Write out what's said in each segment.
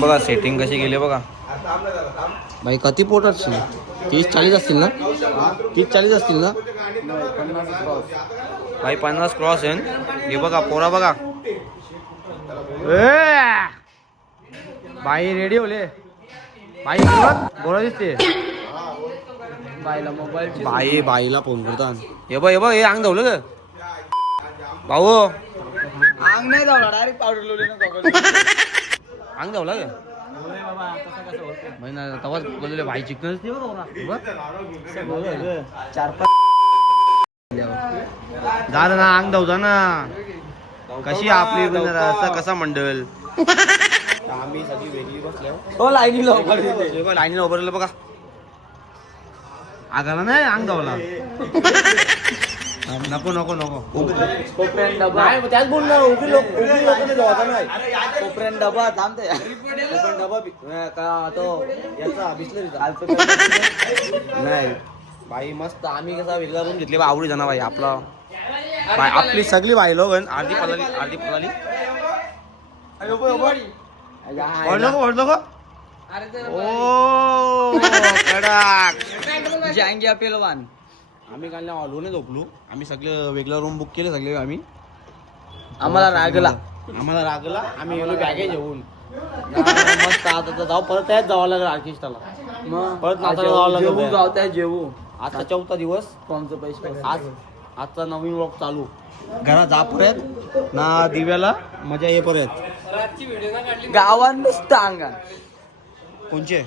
बघा, सेटिंग कशी गेली बघा भाई. किती पोट असतील? 30-40 असतील ना? 30-40 असतील ना भाई? 50 क्रॉस आहे. हे बघा पोरा बघा. भाई रेडी होले भाई. गोरा दिसते भाई. बाईला फोन करतात. हे बघ हे अंग धावलं ग भाऊ. अंग नाही धावला, डायरेक्ट पावडर लावले ना. अंग धावला ग तवाच बोलले भाई. चिकन जा ना, अंग धावता ना. कशी आपली रस्ता कसा मंडल. आम्ही सगळी वेगळी बसल्या लाईनीला उभारलं बघा. आगाला नाही अंग धावला. नको नको नको. कोपऱ्यान डबा त्याच बोल ना. उभी लोक नाही जायचा नाही. कोपऱ्यान डबा थांबते. कोपऱ्यान डबा का तो याचा बिस्लरीचा नाही भाई. मस्त आम्ही कसा वेगळा रूम घेतले आवडी जाणार भाई. आपला भाई आपली सगळी भाई लोक अर्धी पळाली. ओ कडक जांग्या पेलवान. आम्ही काल हॉलवरच झोपलो. आम्ही सगळे वेगळा रूम बुक केले सगळे आम्ही. आम्हाला रागला. आम्ही गेलो बॅगेज घेऊन. मस्त आता तर जाऊ. परत त्याच जावं लागेल ऑर्केस्ट्राला. मग परत नाचायला जावं लागेल. जाऊ त्या जेवू. आजचा 4था दिवस. फॉर्मचे पैसे आजचा नवीन वॉक चालू. घरात जा परत ना दिव्याला मजा ये परत. गावात नुसतं अंगण. कोणचे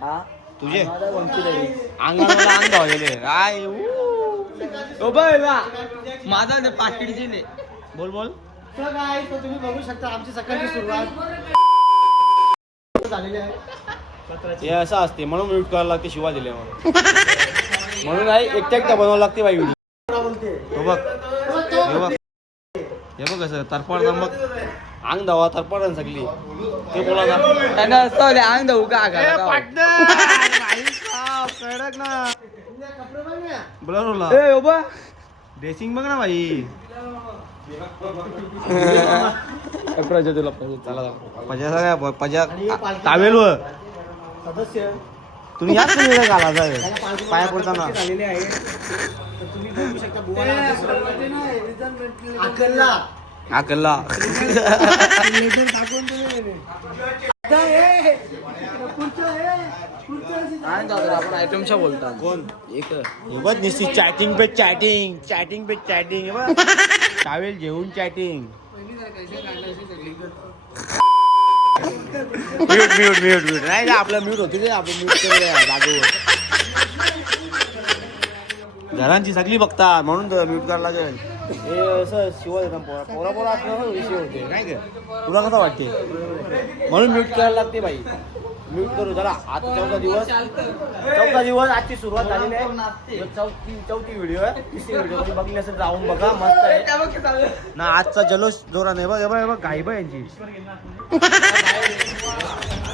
हा तुझे? कोणची तरी अंगाला अंग धावलेले काय. माझा ते पाकिटचे ने. बोल. काय तो तुम्ही बघू शकता. आमची सकाळची सुरुवात झालेली आहे. हे असं असते म्हणून म्यूट करायला लागते शिवा दिल्यावर. म्हणून आहे एकटा बनवावं लागते बाई. तो बघ हे बघ कसं तरफड मग अंग धावा तरफड सगळी. ते बोला ना अंग धावू का कडक ना. बोला ड्रेसिंग बघ ना भाई. टावेल सदस्य तुम्ही याच घाला पाया पडताना. तुम्ही बघू शकता. आकल्ला आपण आयटमच्या बोलतात. कोण एक बघ निश्चित. चॅटिंग पे चॅटिंग टावेल घेऊन चॅटिंग. म्यूट नाही आपलं म्यूट होती. आपण म्यूट केलं जागेवर. घरांची सगळी बघतात म्हणून म्यूट करायला लागेल. हे असं शिवा देतात. पोरा असल्यावर विषय होते काय का. तुला कसं वाटते म्हणून म्यूट करायला लागते बाई. म्यूट करू चला. आता 4था दिवस आजची सुरुवात झालेली आहे. चौथी व्हिडिओ आहे. 3री व्हिडिओ तुम्ही बघली असेल जाऊन बघा. मस्त आहे ना. आजचा जल्लोष जोरा नाही बघ. हे बघ घाई बघ यांची.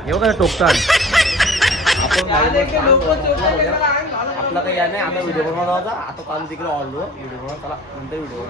हे बघा टोकतात. आपला काही या नाही. आम्ही व्हिडिओ बनवला होता. आता काल तिकडे ऑललो व्हिडिओ बनवला. चला नंतर व्हिडिओ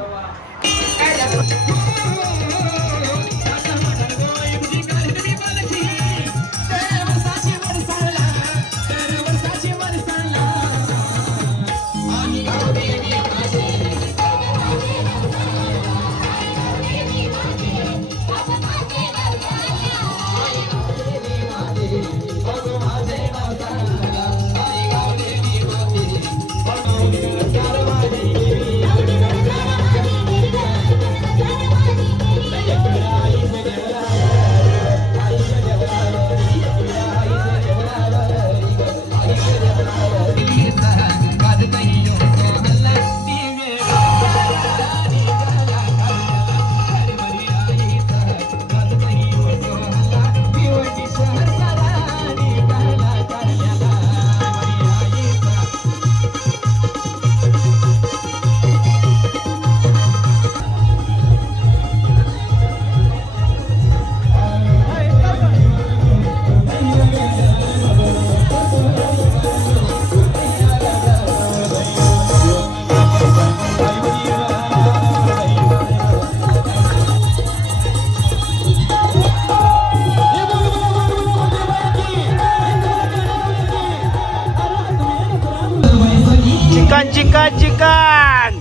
चिकन चिकन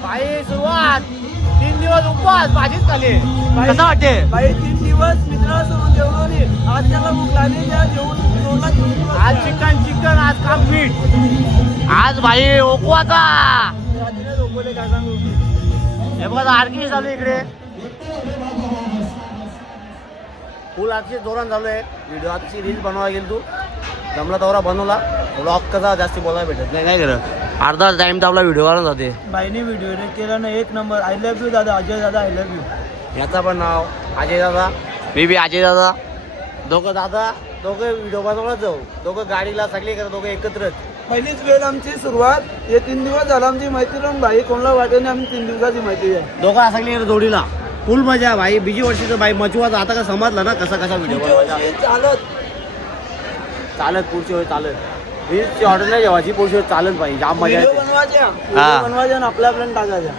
भाई सुरुवात 3 दिवस उपवास भाजीच खाली कसं वाटते भाई 3 दिवस मित्रांसोबत जेवलो आज त्याला भूक लागली त्या जेवण आज चिकन चिकन आज काम मीठ आज भाई ओकवाचा रात्रीला झोपले काय सांगू हे बघा आरकी चालू इकडे फुल आजची जोरान चालू आहे व्हिडिओ आजची रील्स बनवायला गेली तू जमला तवरा बनवला ब्लॉग कसा जास्त बोलायला भेटत नाही काय करत अर्धा टाइम तर आपला व्हिडिओ काढून जाते बाईने व्हिडिओ केला ना 1 नंबर आय लव्ह यू दादा अजय दादा आय लव्ह यू याचा पण नाव अजय दादा मी बी अजय दादा दोघं दादा दोघं व्हिडिओ बनवला जाऊ दोघं गाडीला सगळे करत दोघं एकत्रच पहिलीच वेळ आमची सुरुवात हे 3 दिवस झाला आमची माहिती राहून भाई कोणाला वाटेल आम्ही 3 दिवसाची माहिती आहे दोघं सगळे जोडीला फुल मजा भाई बीजी वर्षीचं बाई मचवाचा आता का समजला ना कसा कसा व्हिडिओ बनवायचा चालत पुढची वेळ चालत रील्सची ऑर्डर नाही जेवायची पुढची वेळ चालत पाहिजे जाम मजा येते बनवायच्या आणि आपल्या टाकायच्या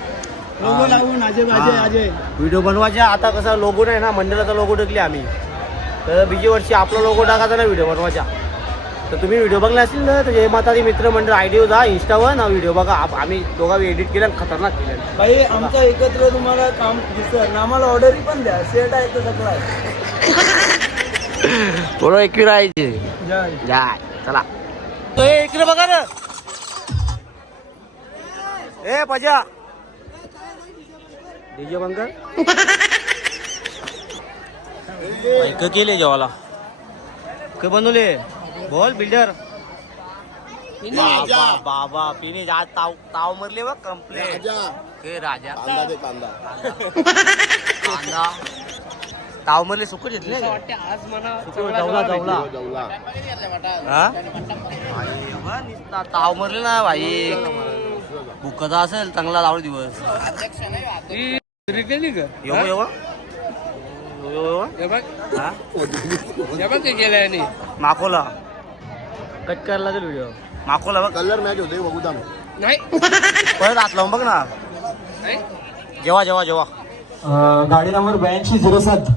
लोगो लागून अजय व्हिडिओ बनवायच्या आता कसा लोगो नाही ना मंदिराचा लोगो टाकले आम्ही तर बीजी वर्षी आपला लोगो टाकायचा ना व्हिडिओ बनवायचा तर तुम्ही व्हिडिओ बघला असेल ना तर जय मातादी मित्र मंडळ आयडिओ जा इंस्टावर ना व्हिडिओ बघा आम्ही दोघांनी एडिट केलं खतरनाक केलं भाई आमचा एकत्र तुम्हाला काम दिसत आम्हाला ऑर्डरी पण द्या सेट आहे तर सगळं बरोबर एकवी राहायचे जय जाय चला तो इकडे बघा ना ए पजा डीजे बंद कर केले जेवाला काय बनवले बोल बिल्डर बाबा बाबा पिने जा ताव ताव मरले बघ कंप्लेंट हे राजा कांदा ताव मरले सुकट घेतले ताव मरले ना भाई भुकता असेल चांगला लावड दिवस माकोला कट करायला लागेल व्हिडिओ माकोला बघ कलर मॅच होते बघू नाही परत आत लावून बघ ना जेव्हा जेव्हा जेव्हा गाडी नंबर 8207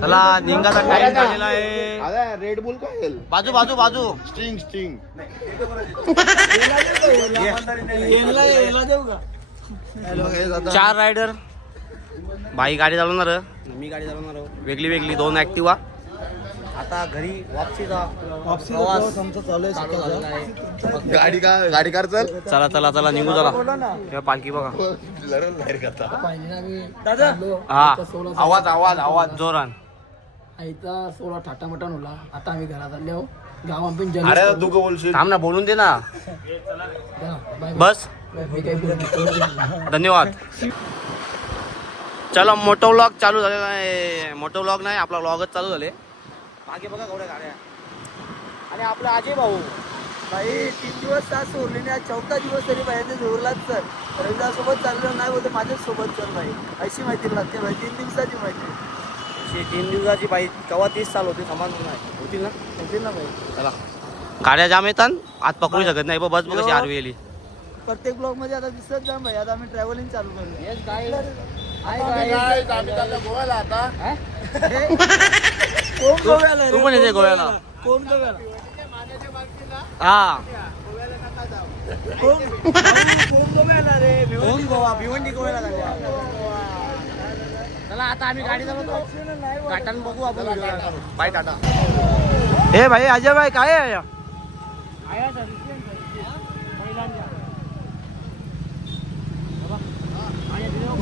चला निघाचा टाइम झालेला आहे रेड बुल काय बाजू बाजू बाजू स्टिंग स्टिंग चार रायडर बाई गाडी चालवणार मी गाडी चालवणार वेगळी वेगळी 2 ऍक्टिवा आता घरी वापसीचा प्रवास आमचा चालू आहे गाडी कार चल चला चला चला निघू चला पालखी बघा दादा हा आवाज आवाज आवाज जोरान आईचा 16 ठाटा मटण होला आता आम्ही घरात आलो गाव आपण अरे तू का बोलशील थांब ना बोलून दे ना बस धन्यवाद चला मोठो व्लॉग चालू झालेला आहे मोठो व्लॉग नाही आपला व्लॉगच चालू झाले मागे बघा एवढ्या गाड्या आणि आपला अजय भाऊ भाई 3 दिवस तास सोडले नाही 4था दिवस तरी बाहेर जोरलाच सर रविदा सोबत चाललो नाही बोलतो माझ्याच सोबत चल भाई अशी माहिती लागते भाई 3 दिवसाची माहिती 3 दिवसाची बाईक केव्हा 30 चालू होते समान नाही होतील ना भाई चला गाड्या जाम येतात आज पकडू शकत नाही बस बघ कशी आरवी आली प्रत्येक ब्लॉग मध्ये आता दिसत जा भाई आता आम्ही ट्रॅव्हलिंग चालू करू गोव्याला आता कोण गोव्याला रे? तू पण येते गोव्याला कोण गोव्याला हा कोण गोव्याला रे कोण गोवा भिवंडी गोव्याला चला आता आम्ही गाडी चालवतो टाटान बघू आपण बाय टाटा हे भाई अजय भाई काय आहे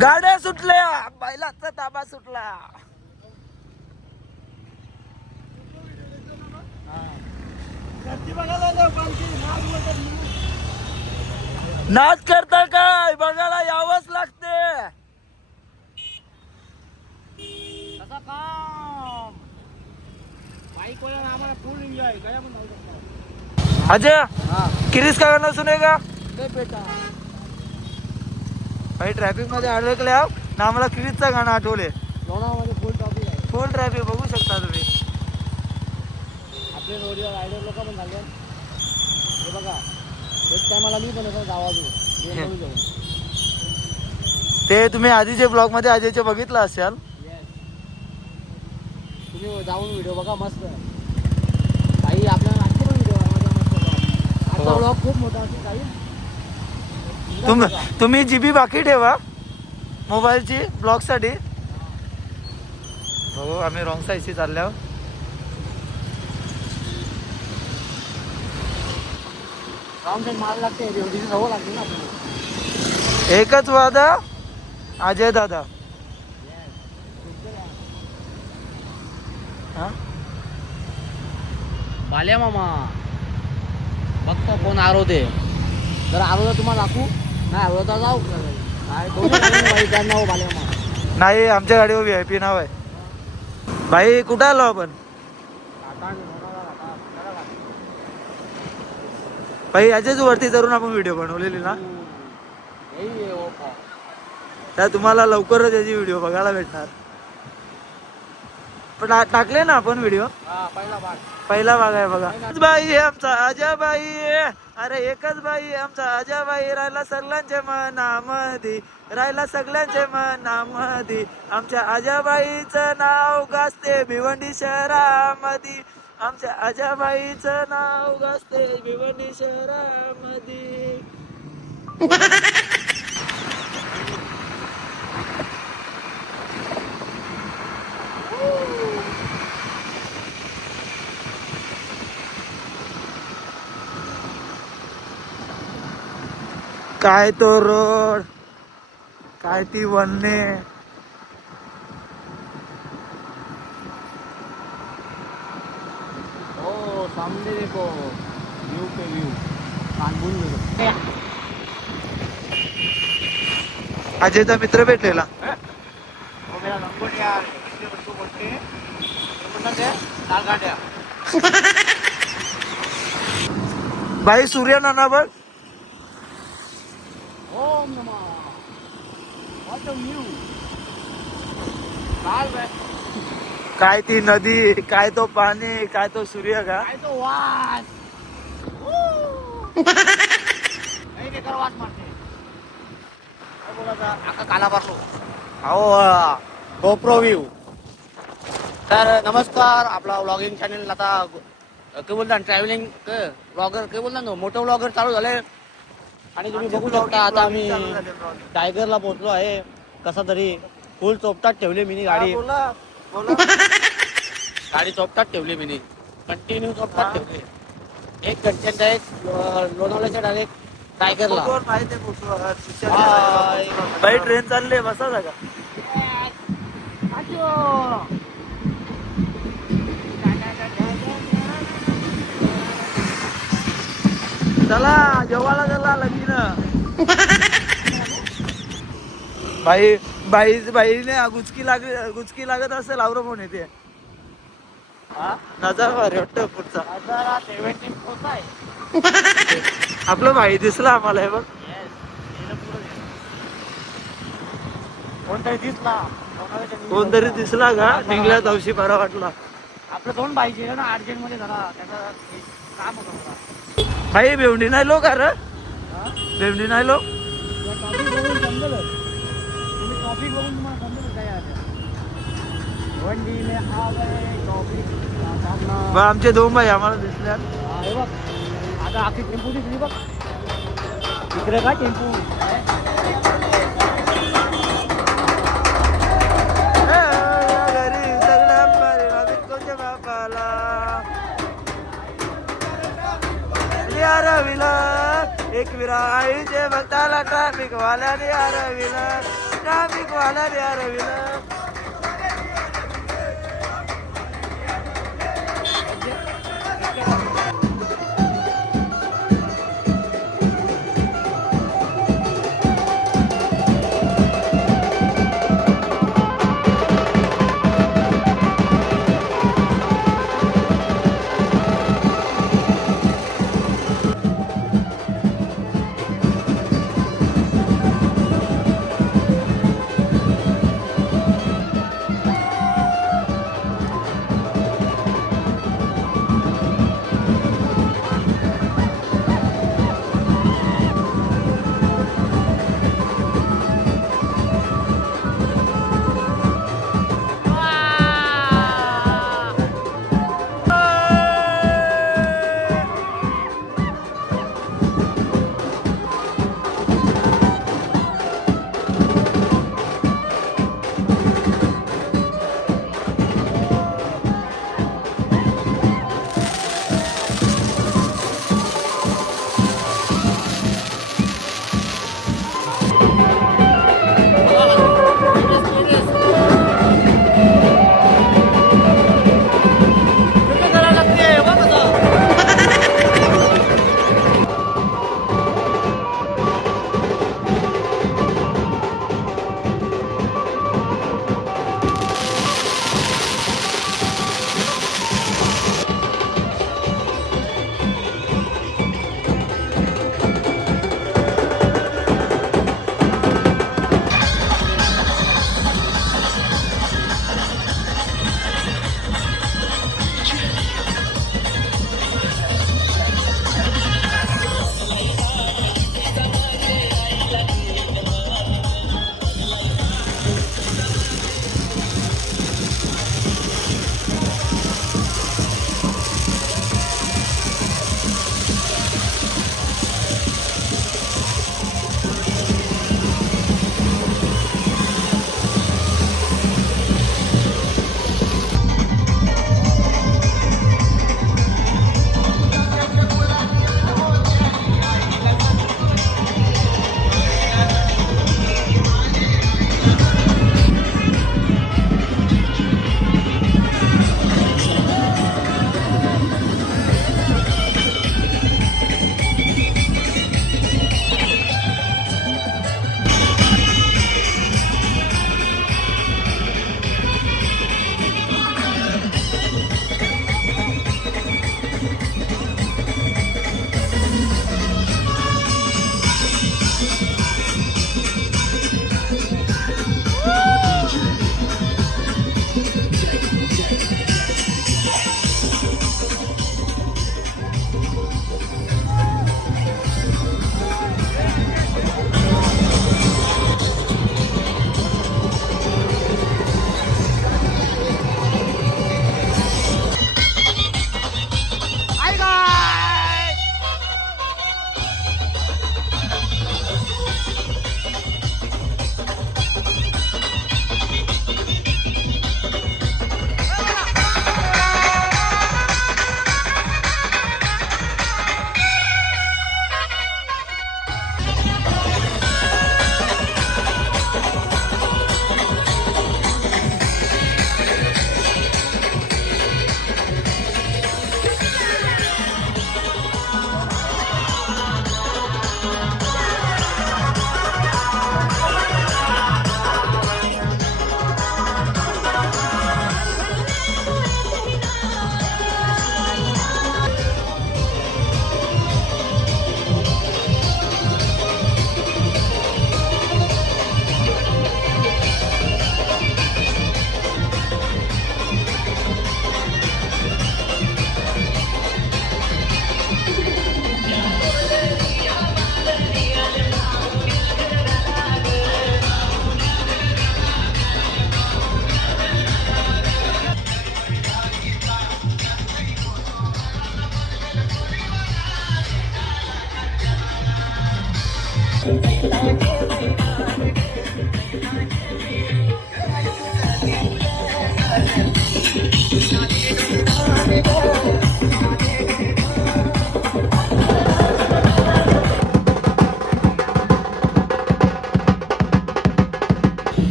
गाड्या सुटल्या, बैलाचा ताबा सुटला. नाच करता काय बघायला यावंच लागते. अजय किरीस का गाणं सुनेगा बेटा. भाई ट्रॅफिक मध्ये अडकल्या ना, आम्हाला किरीसचं गाणं आठवले. लोणावळ्यामध्ये फुल ट्रॉफिक आहे. फुल ट्रॅफिक बघू शकता तुम्ही. आपले रोडवर रायडर लोक पण झाले. हे बघा एक टायमाला मी पण असं आवाज घेऊन ते तुम्ही आधीचे ब्लॉग मध्ये अजयचे बघितलं असाल. तुम्ही जाऊन व्हिडिओ बघा मस्त. काही आपल्याला लागते पण व्हिडिओ मस्त. आजचा ब्लॉग खूप मोठा असेल. काही तुम्ही जीबी बाकी ठेवा मोबाईलची ब्लॉग साठी. बघू आम्ही रॉंग साईडशी चालल्यावर. माल लागते सवय लागते ना आपल्याला. एकच वादा अजय दादा. बाल्या मामा बघतो कोण आरवते. जर आरवता तुम्हाला दाखवू नाही आरवता जाऊ काय दोन बाल्या मामा. नाही आमच्या गाडीवर VIP नाव आहे. भाई कुठं आलो आपण. भाई याच्याच वरती चढून आपण व्हिडिओ बनवलेली ना, त्या तुम्हाला लवकरच याची व्हिडिओ बघायला भेटणार. पण टाकले ना आपण व्हिडिओ. पहिला भाग आहे बघा. बाई आमचा आजाबाई, अरे एकच बाई आमचा आजाबाई, राहिला सगळ्यांच्या मनामध्ये, राहिला सगळ्यांच्या मनामध्ये. आमच्या आजाबाईचं नाव गाजते भिवंडी शहरामध्ये. आमच्या आजाबाईचं नाव गाजते भिवंडी शहरामध्ये. काय तो रोड, काय ती वन्ने. हो सामने देखो व्यू पे व्यू. कानबून अजयचा मित्र भेटलेला. मेरा नंबर यार बच्चों बोलते दाल गाड्या. भाई सूर्य नाना बघ. ओम नमः. What a view. काल काय ती नदी, काय तो पाणी, काय तो सूर्य का. काय तो वास. नाही ते कर वास मारते. काय बोलायचा आका काला भरलो. हो गोप्रो व्ह्यू. तर नमस्कार. आपला व्लॉगिंग चॅनल आता काय बोलता ट्रॅव्हलिंग ब्लॉगर काय बोलता ना मोठं ब्लॉगर चालू झाले. आणि तुम्ही बघू शकता आता आम्ही टायगरला पोहोचलो आहे. कसा तरी फुल चोपटात ठेवली मिनी गाडी. बोला बोला. गाडी चोपटात ठेवली मिनी कंटिन्यू चोपटात ठेवली. एक कंटेंट आहे लोणावळ्याच्या डायरेक्ट टायगरला. भाई ट्रेन चालले बसा जागा. चला जेवायला चला लगीन. बाईने गुचकी लागत असेल. आवरो फोन येते. नजारा भारी वाटतं पुढचा. आपलं भाई दिसला आम्हाला हे बघ. कोणतरी दिसला का निघल्या दिवशी बरा वाटला. आपलं दोन पाहिजे ना अर्जंट मध्ये जरा त्याचा काम होतं. भाई भेवंडी नाही लो का रे. भेवंडी नाही लो. ट्रॉफिक बघून समजलं. तुम्ही ट्रॉफिक बघून तुम्हाला समजलं काय आहे. वंडी में आ गए ट्रॉफिक. आमचे दोन भाई आम्हाला दिसल्या. हे बघ आता आखी टेम्पो दिसली बघ. इकडे काय टेम्पो. घरी सगळ्या कोणत्या बापाला या रविला एकविरा आईचे भक्ताला ट्रॅफिक वाल्याने हरविलं, ट्रॅफिक वाल्याने हरविलं.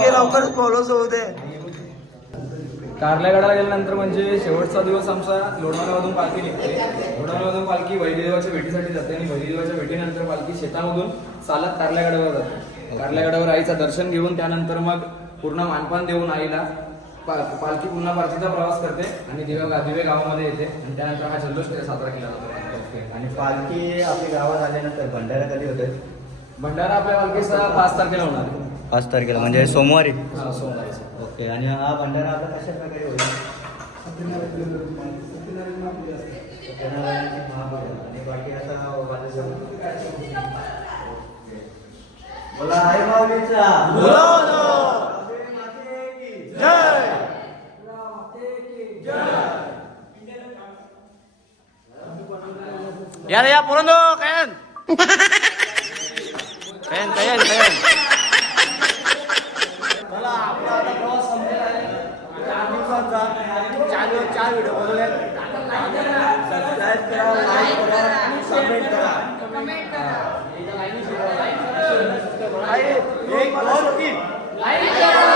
नक्की लवकरच फॉलोच होऊ दे. कारल्यागडाला गेल्यानंतर म्हणजे शेवटचा दिवस आमचा लोणावळ्यामधून पालखी निघते. लोणावळ्यामधून पालखी वैद्यदेवाच्या भेटीसाठी जाते आणि वैद्यदेवाच्या भेटीनंतर पालखी शेतामधून चालत कारल्यागडावर जाते. कारल्यागडावर आईचं दर्शन घेऊन त्यानंतर मग पूर्ण मानपान देऊन आईला पालखी पुन्हा परतीचा प्रवास करते आणि दिवे गावामध्ये येते आणि त्यानंतर हा जल्लोष साजरा केला जातो. आणि पालखी आपल्या गावात आल्यानंतर भंडारा कधी होतोय? भंडारा आपल्या पालखीचा 5 तारखेला होणार आहे. 5 तारखेला म्हणजे सोमवारी. हा, सोमवारी. ओके. आणि हा भंडारा आपला कशा प्रकारे होईल? आणि बाकी असा बोला आई माऊलीचा यार या पोरांनो कयन कयन कयन कयन मला आपला आता प्रवास संपलेला आहे. 4 दिवसांचा 4 व्हिडिओ बनवले. सबस्क्राईब करा, लाईक करा, कमेंट करा. एक 2 3 लाईक करा.